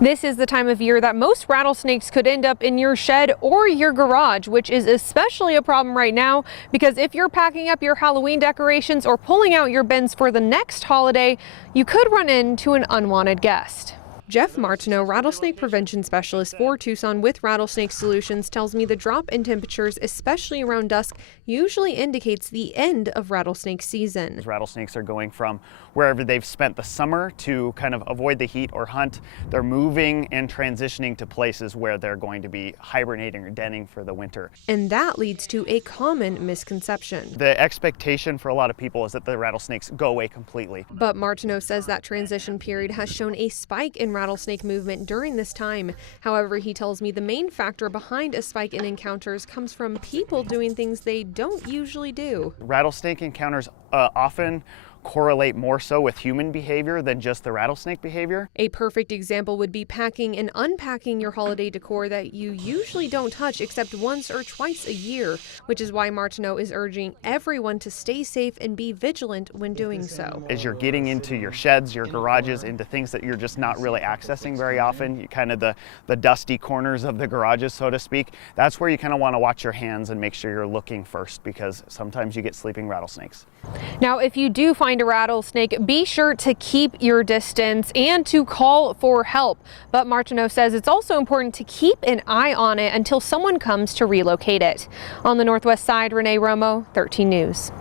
This is the time of year that most rattlesnakes could end up in your shed or your garage, which is especially a problem right now because if you're packing up your Halloween decorations or pulling out your bins for the next holiday, you could run into an unwanted guest. Jeff Martineau, rattlesnake prevention specialist for Tucson with Rattlesnake Solutions, tells me the drop in temperatures, especially around dusk, usually indicates the end of rattlesnake season. Rattlesnakes are going from wherever they've spent the summer to kind of avoid the heat or hunt. They're moving and transitioning to places where they're going to be hibernating or denning for the winter. And that leads to a common misconception. The expectation for a lot of people is that the rattlesnakes go away completely. But Martineau says that transition period has shown a spike in rattlesnake movement during this time. However, he tells me the main factor behind a spike in encounters comes from people doing things they don't usually do. Rattlesnake encounters often correlate more so with human behavior than just the rattlesnake behavior. A perfect example would be packing and unpacking your holiday decor that you usually don't touch except once or twice a year, which is why Martineau is urging everyone to stay safe and be vigilant when doing so. As you're getting into your sheds, your garages, into things that you're just not really accessing very often, you kind of the dusty corners of the garages, so to speak, that's where you kind of want to watch your hands and make sure you're looking first, because sometimes you get sleeping rattlesnakes. Now, if you do find a rattlesnake, be sure to keep your distance and to call for help. But Martineau says it's also important to keep an eye on it until someone comes to relocate it. On the northwest side, Renee Romo, 13 News.